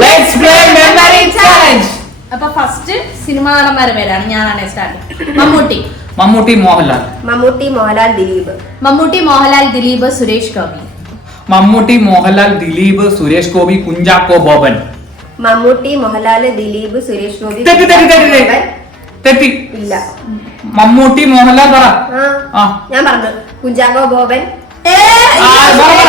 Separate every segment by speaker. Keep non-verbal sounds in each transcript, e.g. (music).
Speaker 1: Let's play memory challenge
Speaker 2: അപ്പൊ first cinema നടന്മാരെ പേരാണ്. ഞാനാണ് സ്റ്റാർട്ട് മമ്മൂട്ടി.
Speaker 1: മമ്മൂട്ടി മോഹൻലാൽ.
Speaker 3: മമ്മൂട്ടി മോഹൻലാൽ ദിലീപ്.
Speaker 2: മമ്മൂട്ടി മോഹൻലാൽ ദിലീപ് സുരേഷ് ഗോപി.
Speaker 1: മമ്മൂട്ടി മോഹൻലാൽ ദിലീപ് സുരേഷ് ഗോപി കുഞ്ചാക്കോ ബോബൻ.
Speaker 3: മമ്മൂട്ടി മോഹൻലാൽ ദിലീപ് സുരേഷ് ഗോപി
Speaker 1: തെറ്റി തെറ്റി തെറ്റി തെറ്റി. തെറ്റി.
Speaker 3: ഇല്ല.
Speaker 1: മമ്മൂട്ടി മോഹൻലാൽ പറ.
Speaker 3: ആ ഞാൻ പറഞ്ഞു കുഞ്ചാക്കോ ബോബൻ.
Speaker 2: ഏ,
Speaker 1: ആ, പറ.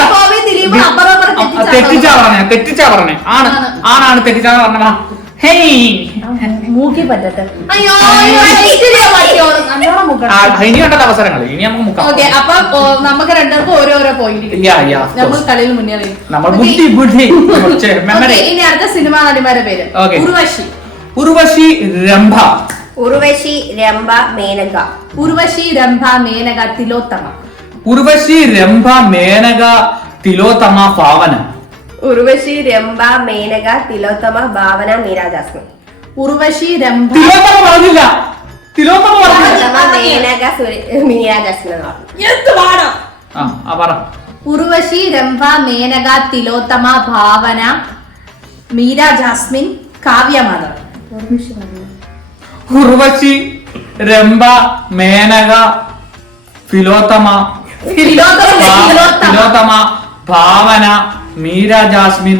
Speaker 2: തെറ്റിച്ചാ
Speaker 1: പറഞ്ഞ തെറ്റിച്ചാ പറഞ്ഞേ. ആണ്
Speaker 2: ആണ്.
Speaker 1: ആണാണ് തെറ്റിച്ചാ പറഞ്ഞ
Speaker 2: മൂക്കി മൂക്കണം.
Speaker 1: ആ, ഇനിയുണ്ടല്ലോ അവസരങ്ങൾ. ഇനി നമുക്ക് മുക്കാം.
Speaker 2: ഓക്കെ അപ്പൊ നമുക്ക് രണ്ടുപേർക്കും ഓരോരോ പോയിന്റ് നമ്മൾ കളിയിൽ മുന്നേറി.
Speaker 1: നമ്മൾ. ബുദ്ധി ബുദ്ധി. മെമ്മറി (laughs)
Speaker 2: ഇനി അടുത്ത സിനിമാ നടിമാരുടെ പേര്. ഉർവശി.
Speaker 1: ഉർവശി രംഭ.
Speaker 3: ഉർവശി രംഭ മേനക.
Speaker 2: ഉർവശി രംഭ മേനക തിലോത്തമ.
Speaker 1: ഉർവശി രംഭ മേനക തിലോത്തമ ഭാവന.
Speaker 3: ഉർവശി രംഭ മേനക തിലോത്തമ ഭാവന മീര ജാസ്മിൻ
Speaker 2: ഉർവശി രംഭ
Speaker 1: തിലോത്തമ പറഞ്ഞില്ല. തിലോത്തമ പറഞ്ഞില്ല.
Speaker 3: തിലോത്തമ മേനക സുര- മീര ജാസ്മിൻ എന്ന് പറഞ്ഞു.
Speaker 1: ആ ആ പറ.
Speaker 2: ഉർവശി രംഭ മേനക തിലോത്തമ ഭാവന മീര ജാസ്മിൻ കാവ്യ മാധവൻ
Speaker 1: ഉർവശി രംഭ മേനക തിലോത്തമ
Speaker 2: തിലോത്തമ. തിലോത്തമ
Speaker 1: ഭാവന മീര ജാസ്മിൻ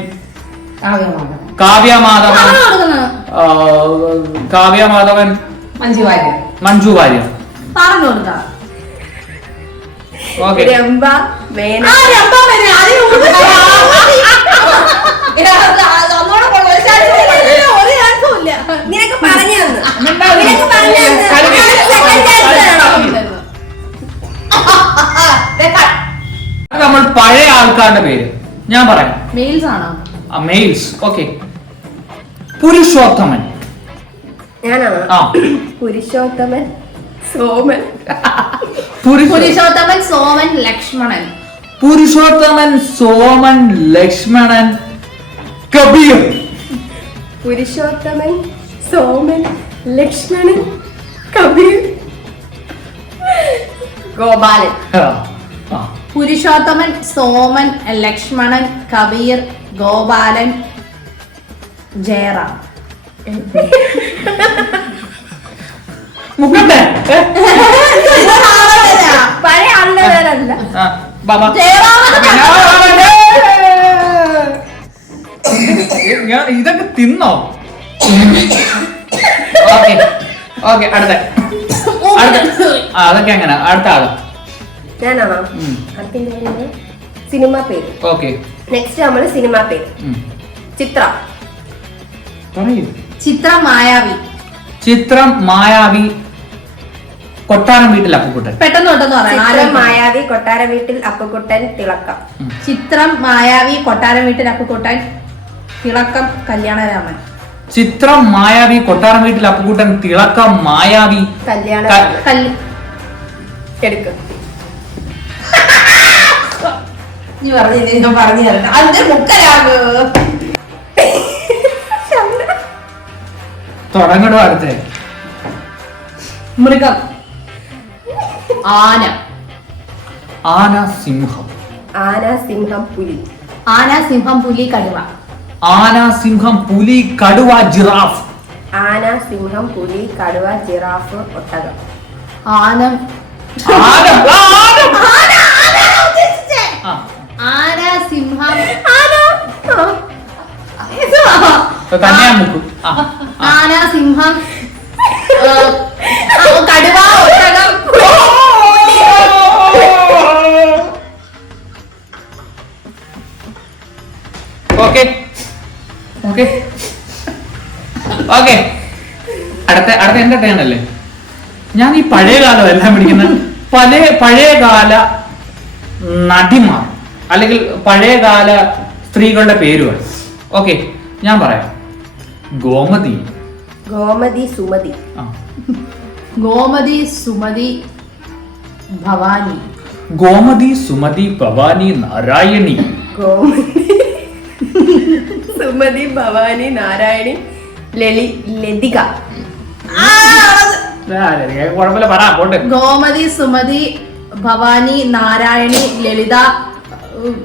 Speaker 1: കാവ്യ മാധവൻ
Speaker 2: പറഞ്ഞു കൊടുക്കുന്നത്
Speaker 1: കാവ്യ മാധവൻ
Speaker 4: മഞ്ജു വാര്യർ.
Speaker 1: മഞ്ജു വാര്യർ.
Speaker 2: പറഞ്ഞു കൊടുത്താ.
Speaker 1: ഓക്കെ.
Speaker 3: രംഭ.
Speaker 1: പഴയ പേര്? ഞാൻ പറയാം.
Speaker 2: മെയിൽസ് ആണോ?
Speaker 1: മെയിൽസ്. ഓക്കെ. പുരുഷോത്തമൻ.
Speaker 3: ഞാനാണോ?
Speaker 1: ആ.
Speaker 3: പുരുഷോത്തമൻ സോമൻ.
Speaker 1: പുരുഷ
Speaker 2: പുരുഷോത്തമൻ സോമൻ ലക്ഷ്മണൻ.
Speaker 1: പുരുഷോത്തമൻ സോമൻ ലക്ഷ്മണൻ കബീർ.
Speaker 3: പുരുഷോത്തമൻ സോമൻ ലക്ഷ്മണൻ കബീർ. ഗോപാലൻ.
Speaker 1: ആ.
Speaker 2: പുരുഷോത്തമൻ സോമൻ ലക്ഷ്മണൻ കബീർ ഗോപാലൻ ജയറാം?
Speaker 3: പഴയ ആളുടെ പേരല്ല
Speaker 1: ഇതൊക്കെ തിന്നോ? ഓക്കെ. ഓക്കെ അടുത്ത. അടുത്ത. അതൊക്കെ അങ്ങനെ. അടുത്ത ആൾ.
Speaker 3: ഞാനാണോ. അടുത്ത സിനിമ പേര്.
Speaker 1: ഓക്കെ.
Speaker 3: നെക്സ്റ്റ് നമ്മൾ സിനിമ പേര്. ചിത്രം.
Speaker 1: ചിത്ര
Speaker 2: ചിത്രം മായാവി.
Speaker 1: ചിത്രം മായാവി കൊട്ടാരം വീട്ടിൽ അപ്പുക്കുട്ടൻ.
Speaker 2: പെട്ടെന്ന് പെട്ടെന്ന് പറയാം
Speaker 3: ചിത്രം മായാവി കൊട്ടാരം വീട്ടിൽ അപ്പുക്കുട്ടൻ തിളക്കം.
Speaker 2: ചിത്രം മായാവി കൊട്ടാരം വീട്ടിൽ അപ്പുക്കുട്ടൻ തിളക്കം കല്യാണരാമൻ.
Speaker 1: ചിത്രം മായാവി കൊട്ടാരം വീട്ടിൽ അപ്പുക്കുട്ടൻ തിളക്കം മായാവി
Speaker 3: കല്യാണ എടുക്കും.
Speaker 4: നീ പറഞ്ഞു ഞാൻ പറഞ്ഞു തരട്ടെ അതിന്റെ മുക്കലാക്
Speaker 1: തുടങ്ങടോ അടുത്തേ.
Speaker 2: മൃഗം. ആന.
Speaker 1: ആന സിംഹം.
Speaker 3: ആന സിംഹം പുലി.
Speaker 2: ആന സിംഹം പുലി കടുവ.
Speaker 1: ആന സിംഹം പുലി കടുവ ജിറാഫ്.
Speaker 3: ആന സിംഹം പുലി കടുവ ജിറാഫ് ഒട്ടകം.
Speaker 2: ആന.
Speaker 1: ആന. ആന
Speaker 2: സിംഹം. കടുവ ഒട്ടകം.
Speaker 1: ഓക്കെ. ഓക്കെ. ഓക്കെ. അടുത്ത അടുത്ത എന്റെ ടേൺ അല്ലേ? ഞാൻ ഈ പഴയ കാലം എല്ലാം പിടിക്കുന്ന പല പഴയകാല നടിമാർ. അല്ലെങ്കിൽ പഴയകാല സ്ത്രീകളുടെ പേരുകൾ. ഓക്കെ ഞാൻ പറയാം. ഗോമതി.
Speaker 3: ഗോമതി സുമതി.
Speaker 1: ആ.
Speaker 2: ഗോമതി സുമതി ഭവാനി.
Speaker 1: ഗോമതി സുമതി ഭവാനി നാരായണി.
Speaker 3: ഗോമതി സുമതി ഭവാനി നാരായണി ലളി ലതിക.
Speaker 1: കുഴപ്പമില്ല പറ പോട്ടെ.
Speaker 2: ഗോമതി സുമതി ഭവാനി നാരായണി ലളിത ഉം,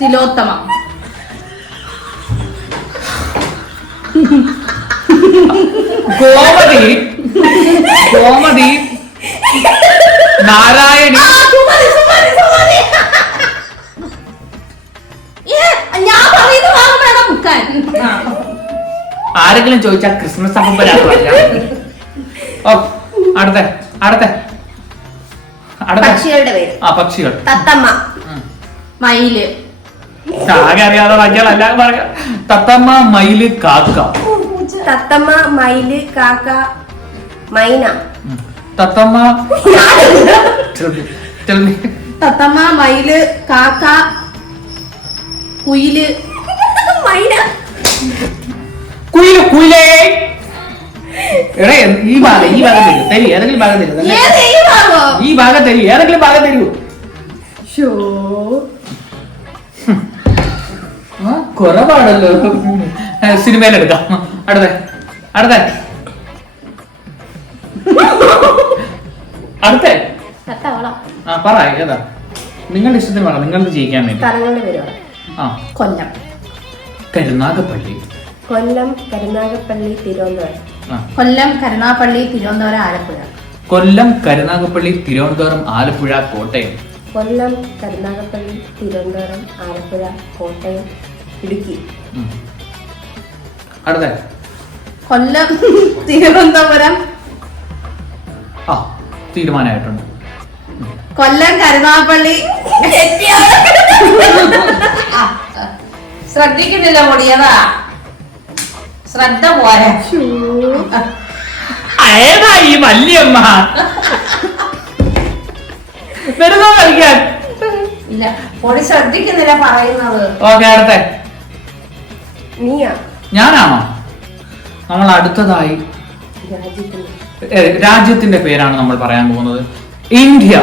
Speaker 2: തിലോത്തമ.
Speaker 1: ഗോമതി.
Speaker 2: ഗോമതി. നാരായണി.
Speaker 1: ആരെങ്കിലും ചോദിച്ചാൽ ക്രിസ്മസ് അപ്പമ്പരാത്രല്ല
Speaker 3: പക്ഷികളുടെ പേര്.
Speaker 1: ആ പക്ഷികൾ.
Speaker 3: തത്തമ്മ.
Speaker 1: മയിൽ.
Speaker 2: മയിൽ
Speaker 1: ആകെ അറിയാതെ വാക്യങ്ങളല്ല പറയാ തത്തമ്മ മയിൽ കാക്ക.
Speaker 3: തത്തമ്മ മയിൽ കാക്ക മൈന.
Speaker 1: തത്തമ്മ
Speaker 2: തത്തമ്മ മയിൽ കാക്ക കുയിൽ.
Speaker 3: മൈന.
Speaker 1: കുയിൽ കുയിലേ. എടേ ഈ ഭാഗം ഈ ഭാഗം തരൂ. തരി ഏതെങ്കിലും ഭാഗം തരൂ.
Speaker 2: ഈ ഭാഗോ?
Speaker 1: ഈ ഭാഗം തരൂ ഏതെങ്കിലും ഭാഗം തരൂ.
Speaker 2: ശോ.
Speaker 1: കുറവാണല്ലോ. സിനിമയിലെടുക്കാം. അടുത്ത അടുത്ത അടുത്ത. ആ പറ ഏതാ? നിങ്ങളുടെ ഇഷ്ടത്തിന് പറ നിങ്ങൾക്ക് ജയിക്കാൻ വേണ്ടി.
Speaker 3: സ്ഥലങ്ങളുടെ പേര്
Speaker 1: ആ.
Speaker 2: കൊല്ലം.
Speaker 1: കരുനാഗപ്പള്ളി.
Speaker 3: കൊല്ലം കരുനാഗപ്പള്ളി തിരുവനന്തപുരം.
Speaker 2: കൊല്ലം കരുനാഗപ്പള്ളി തിരുവനന്തപുരം ആലപ്പുഴ.
Speaker 1: കൊല്ലം കരുനാഗപ്പള്ളി തിരുവനന്തപുരം ആലപ്പുഴ കോട്ടയം.
Speaker 3: കൊല്ലം കരുനാഗപ്പള്ളി തിരുവനന്തപുരം ആലപ്പുഴ കോട്ടയം. ഇടുക്കി.
Speaker 1: അടുത്ത.
Speaker 2: കൊല്ലം (laughs) തിരുവനന്തപുരം.
Speaker 1: ആ തീരുമാനമായിട്ടുണ്ട്.
Speaker 2: കൊല്ലം കരുനാപ്പള്ളി (laughs)
Speaker 4: ശ്രദ്ധിക്കുന്നില്ല പൊടിയതാ ശ്രദ്ധ പോരാ.
Speaker 1: ഏതാ ഈ വല്യമ്മ? വെറുതെ കളിക്കാൻ.
Speaker 4: ഇല്ല പൊടി ശ്രദ്ധിക്കുന്നില്ല പറയുന്നത്.
Speaker 1: ഓക്കെ അടുത്ത.
Speaker 3: നീയാ?
Speaker 1: ഞാനാണോ? നമ്മൾ അടുത്തതായി
Speaker 3: രാജ്യത്തിന്റെ
Speaker 1: ഏ, രാജ്യത്തിന്റെ പേരാണ് നമ്മൾ പറയാൻ പോകുന്നത്. ഇന്ത്യ.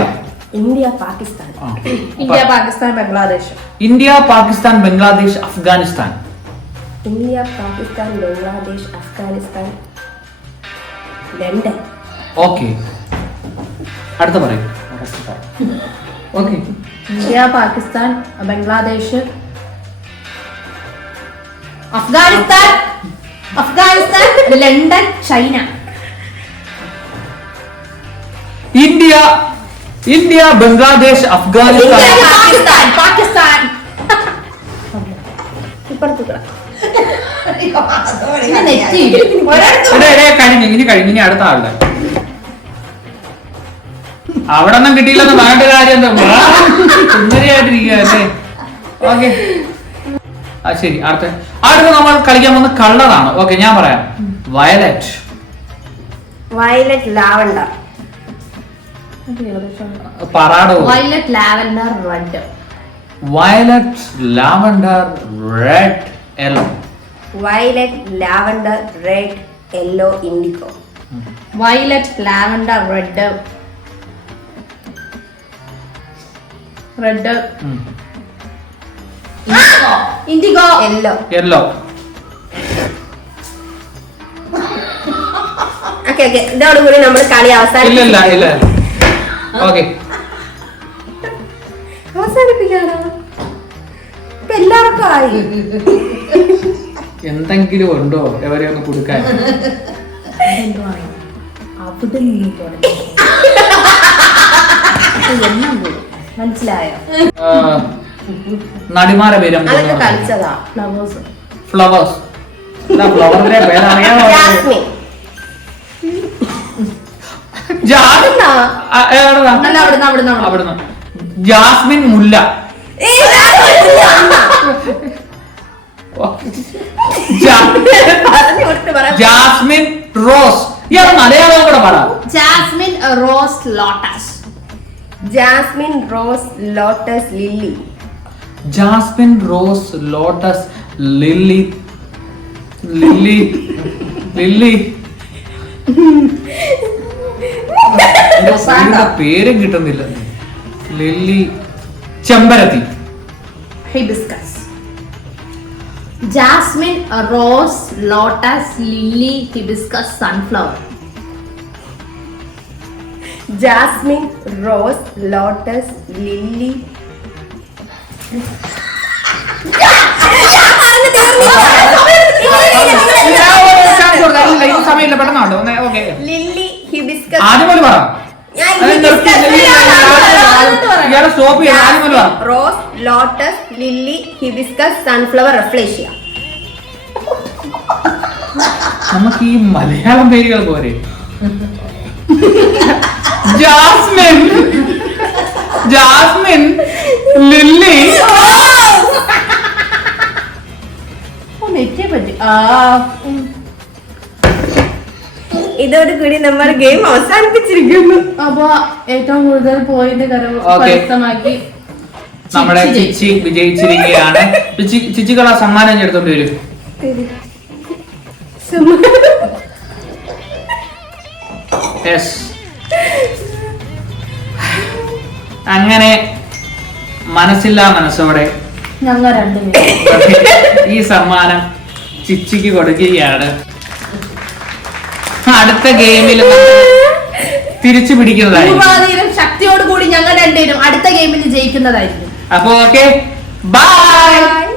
Speaker 3: ഇന്ത്യ പാകിസ്ഥാൻ.
Speaker 1: ആ.
Speaker 2: India Pakistan Bangladesh.
Speaker 1: India Pakistan Bangladesh Afghanistan.
Speaker 3: India Pakistan Bangladesh Afghanistan. London
Speaker 1: okay. അടുത്ത പറയും. Okay
Speaker 2: India Pakistan Bangladesh Afghanistan. Afghanistan. London China.
Speaker 1: India India Bangladesh Afghanistan.
Speaker 2: Pakistan Pakistan.
Speaker 1: കഴിഞ്ഞു ഇനി കഴിഞ്ഞു ഇനി അടുത്ത ആളുടെ. അവിടെ ഒന്നും കിട്ടിയില്ലെന്ന് വേണ്ട കാര്യം എന്താ? സുന്ദരിയായിട്ടിരിക്കുക അല്ലേ? ഓക്കെ. ആ ശരി അടുത്ത. അടുത്ത നമ്മൾ കളിക്കാൻ പോകുന്ന കളറാണ് ഓക്കെ ഞാൻ പറയാം. Violet.
Speaker 3: Violet lavender.
Speaker 1: പറാടോ.
Speaker 2: Violet lavender red.
Speaker 1: Violet lavender red yellow.
Speaker 3: Violet lavender red yellow indigo.
Speaker 2: Violet lavender red. Red. Indigo
Speaker 3: yellow
Speaker 1: yellow
Speaker 3: okay okay ഇതോടുകൂടി നമ്മൾ കളി
Speaker 1: ഇല്ല ഇല്ല ഇല്ല ഓക്കെ
Speaker 3: അവസാനിപ്പിക്കാണോ ഇപ്പൊ എല്ലാവർക്കും ആയി.
Speaker 1: എന്തെങ്കിലും ഉണ്ടോ എവരെ ഒന്ന് കൊടുക്കാൻ? (laughs)
Speaker 2: മനസ്സിലായോ?
Speaker 1: നടിമാരെ പേര്
Speaker 2: ഫ്ലവേഴ്സ്
Speaker 1: ഫ്ലവറിന്റെ
Speaker 3: ജാസ്മിൻ.
Speaker 1: മുല്ല. Jasmine rose. ഇയാൾ മലയാളം കൂടെ പാടാം.
Speaker 2: Jasmine rose lotus.
Speaker 3: Jasmine rose lotus lily.
Speaker 1: Jasmine rose lotus lily lily lily. പേരും കിട്ടുന്നില്ല. ലില്ലി ചെമ്പരത്തി.
Speaker 2: Hibiscus jasmine rose lotus lily hibiscus sunflower
Speaker 3: jasmine rose lotus lily
Speaker 1: സമയമില്ല പെട്ടെന്നാണോ ഓക്കെ
Speaker 3: ലില്ലി ഹിബിസ്കസ് ആദ്യം പോലെ പറ. Rose lotus lily hibiscus sunflower rafflesia
Speaker 1: നമുക്ക് ഈ മലയാളം പേരുകൾ പോരെ. ജാസ്മിൻ. ജാസ്മിൻ. ലില്ലി.
Speaker 3: ഇതോടുകൂടി നമ്മൾ ഗെയിം അവസാനിപ്പിച്ചിരിക്കുന്നു.
Speaker 2: അപ്പൊ ഏറ്റവും കൂടുതൽ പോയിന്റ്. കരസ്ഥമാക്കി
Speaker 1: നമ്മുടെ
Speaker 2: ചിച്ചി.
Speaker 1: ചിച്ചി വിജയിച്ചിരിക്കുകയാണ്. ചിച്ചി ചിച്ചിക്കുള്ള സമ്മാനം എടുത്തോണ്ട് വരും. യെസ് അങ്ങനെ മനസ്സില്ലാ മനസ്സോടെ.
Speaker 2: ഞങ്ങൾ രണ്ടുപേരും (laughs)
Speaker 1: ഈ സമ്മാനം ചിച്ചിക്ക് കൊടുക്കുകയാണ്. അടുത്ത ഗെയിമിൽ തിരിച്ചു പിടിക്കുന്നതായിരിക്കും.
Speaker 2: ശക്തിയോട് കൂടി ഞങ്ങൾ രണ്ടുപേരും അടുത്ത ഗെയിമിൽ ജയിക്കുന്നതായിരിക്കും.
Speaker 1: അപ്പൊ ഓക്കെ. ബൈ.